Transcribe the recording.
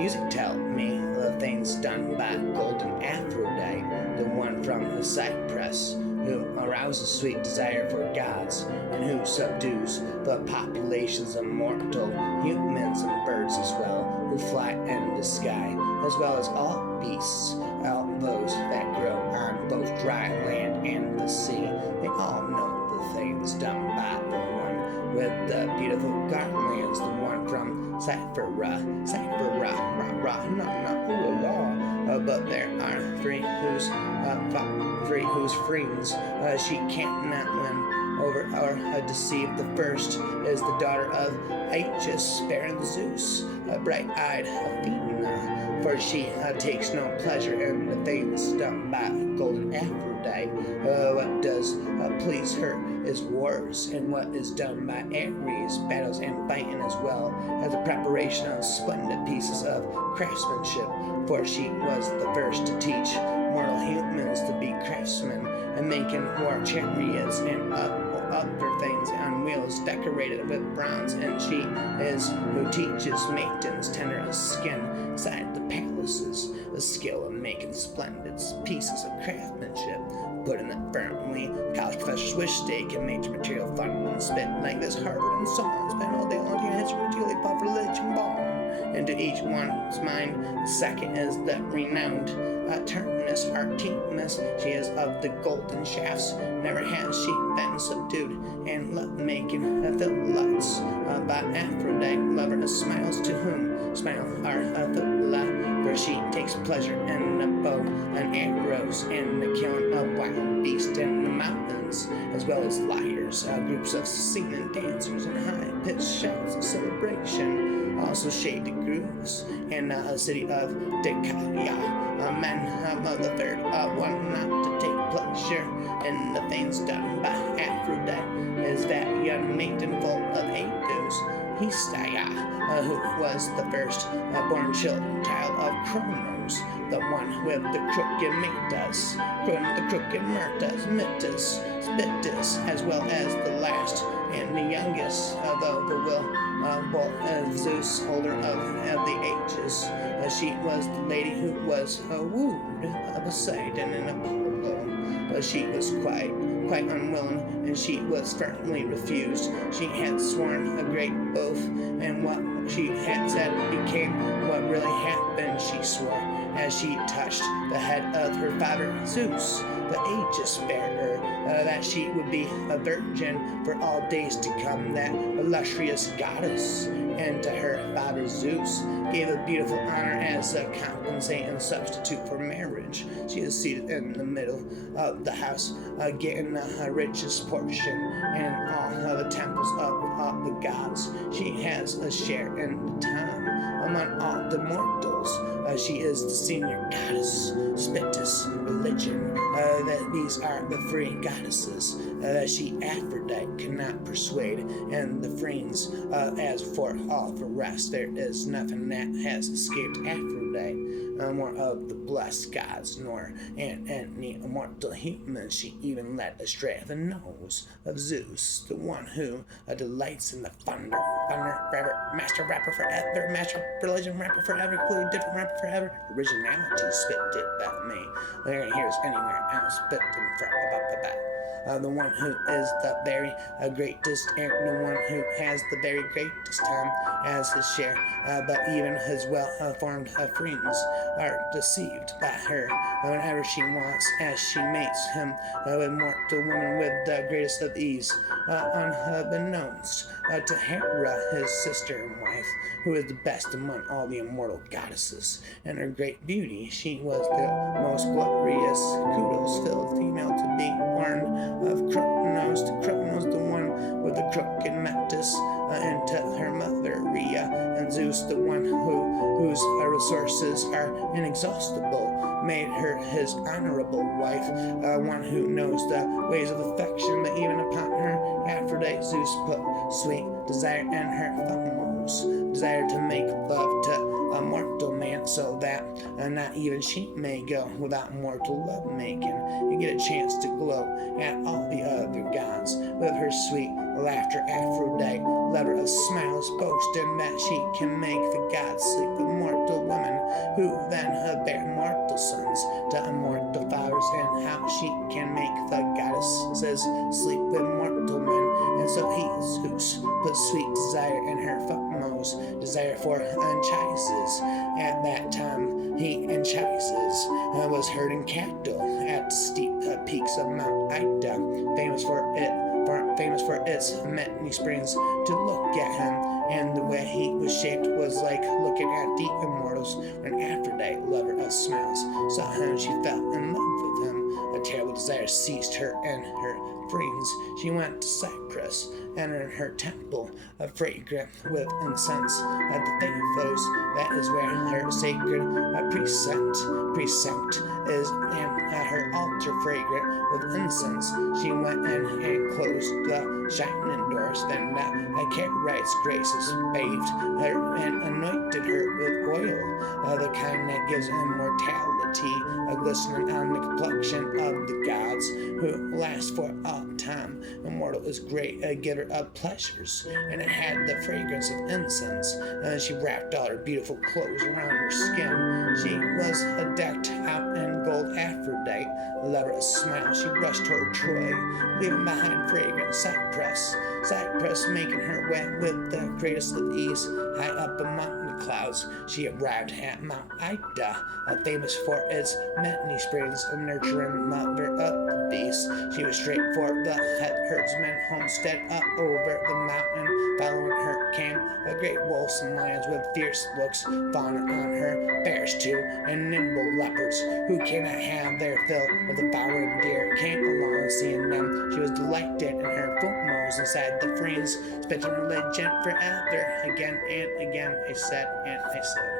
music tell me the things done by golden Aphrodite, the one from the cypress, who arouses sweet desire for gods, and who subdues the populations of mortal humans and birds as well, who fly in the sky, as well as all beasts, all those that grow on both dry land and the sea. They all know the things done by the one with the beautiful garlands, the one from Cyphera, but there are three whose friends she cannot win over or deceive. The first is the daughter of Aegis, bearing Zeus, bright-eyed Athena, for she takes no pleasure in the things done by golden Aphrodite. What does please her is wars, and what is done by Ares, battles and fighting, as well as the preparation of splendid pieces of craftsmanship, for she was the first to teach mortal humans to be craftsmen and making war chariots and other things on wheels decorated with bronze, and she is who teaches maidens tender of skin inside the palaces the skill of making splendid pieces of craftsmanship, putting it firmly. College professors wish they can make the material fun and spit like this Harvard and so on, spend all day long to history, utility, pop, religion, bomb. Into each one's mind, the second is the renowned Turnus Artemis. She is of the golden shafts, never has she been subdued, and love-making Philites by Aphrodite, lover of smiles, to whom smile are Phila, for she takes pleasure in the bow and arrows, and the killing of wild beasts in the mountains, as well as lyres, groups of singing dancers, and high-pitched shouts of celebration. Also shaded grooves in a city of Decaia. Men of the third one not to take pleasure in the things done by Aphrodite is that young maiden full of Hades, Hestia, who was the first born child of Cronos, the one with the crooked Midas, the crooked Myrtas, Midas, Spitis, as well as the last and the youngest of the will of Zeus, holder of the ages. She was the lady who was wooed of Poseidon and Apollo, but she was quite unwilling, and she was firmly refused. She had sworn a great oath, and what she had said became what really happened. She swore as she touched the head of her father Zeus, the Aegis bearer, that she would be a virgin for all days to come, that illustrious goddess, and to her father Zeus gave a beautiful honor as a compensating substitute for marriage. She is seated in the middle of the house, getting the richest portion, and in all the temples of the gods she has a share in the time. Among all the mortals, she is the senior goddess, Spitis, religion. That these are the three goddesses that she, Aphrodite, cannot persuade, and the friends, as for all the rest, there is nothing that has escaped Aphrodite. More of the blessed gods, nor any immortal human she even led astray the nose of Zeus, the one who delights in the thunder forever, master rapper forever, master religion rapper forever, clue different rapper forever, originality spit it by me. There and here's anywhere else, spit and the one who is the very greatest, and the one who has the very greatest time as his share, but even his well-formed friends are deceived by her whenever she wants, as she mates him with mortal woman with the greatest of ease, unbeknownst to Hera, his sister and wife, who is the best among all the immortal goddesses. In her great beauty, she was the most glorious, kudos-filled female to be born of Cronos, to Cronos, the one with the crooked Metis, and to her mother Rhea, and Zeus, the one whose resources are inexhaustible, made her his honorable wife, one who knows the ways of affection, but even upon her Aphrodite Zeus put sweet desire in her thumos, desire to make love to a mortal man, so that not even she may go without mortal love making. You get a chance to glow at all the other gods with her sweet laughter. Aphrodite, lover of smiles, boasting that she can make the gods sleep with mortal women to immortal flowers, and how she can make the goddesses sleep with mortal men. And so he, Zeus, put sweet desire in her footmost, desire for Anchises. At that time, he, Anchises, was herding cattle at steep peaks of Mount Ida, famous for its many springs. To look at him, and the way he was shaped was like looking at the immortals. When Aphrodite, lover of smiles, saw him, she fell in love with him. A terrible desire seized her and her friends. She went to Cyprus, entered her temple, fragrant with incense at the Phaethos. That is where her sacred precinct is, and at her altar fragrant with incense. She went in and closed the shining doors. Then Charon's graces bathed her and anointed her with oil, the kind that gives immortality, glistening on the complexion of the gods, who lasts for all time. Immortal is great, a giver of pleasures, and it had the fragrance of incense. She wrapped all her beautiful clothes around her skin. She was decked out in gold. Aphrodite, lover of smile, she rushed toward Troy, leaving behind fragrant Cyprus, making her way with the greatest of ease. High up among the clouds, she arrived at Mount Ida, famous for its many springs of nurturing mother of the beasts. She was straight for the herdsman homestead up over the mountain. Following her came a great wolves and lions with fierce looks, fawning on her, bears too, and nimble leopards, who cannot have their fill of the devouring deer, came along. Seeing them, she was delighted in her footmost inside the friends, spitting religion forever. Again and again I said and I said.